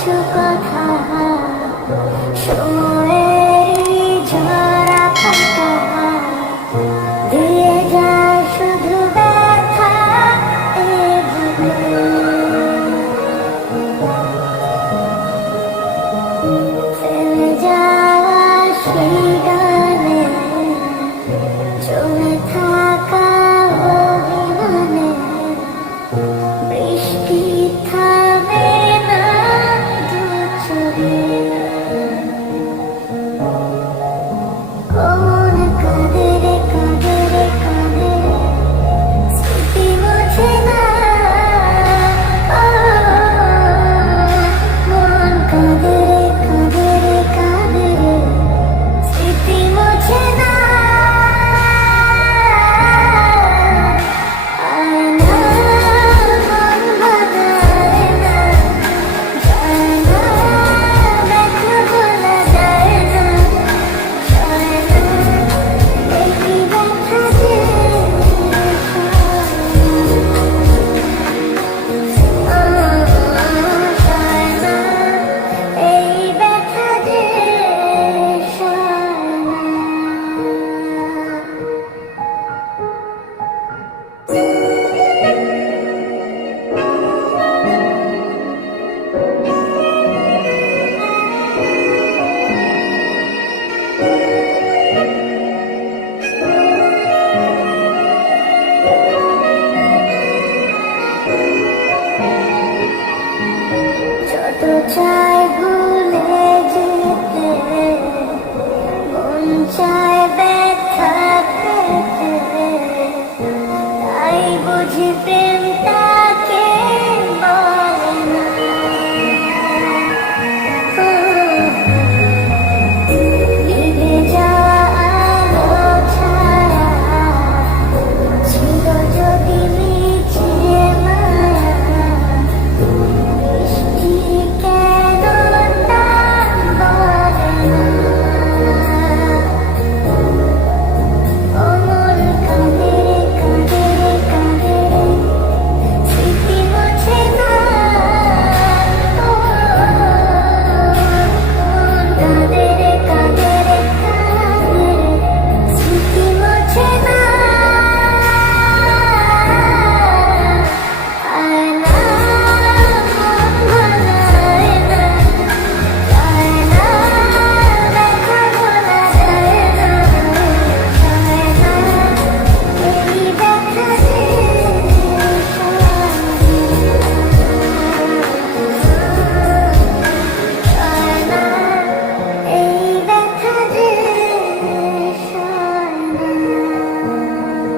কিছু কথা সময়েরই যত চাই?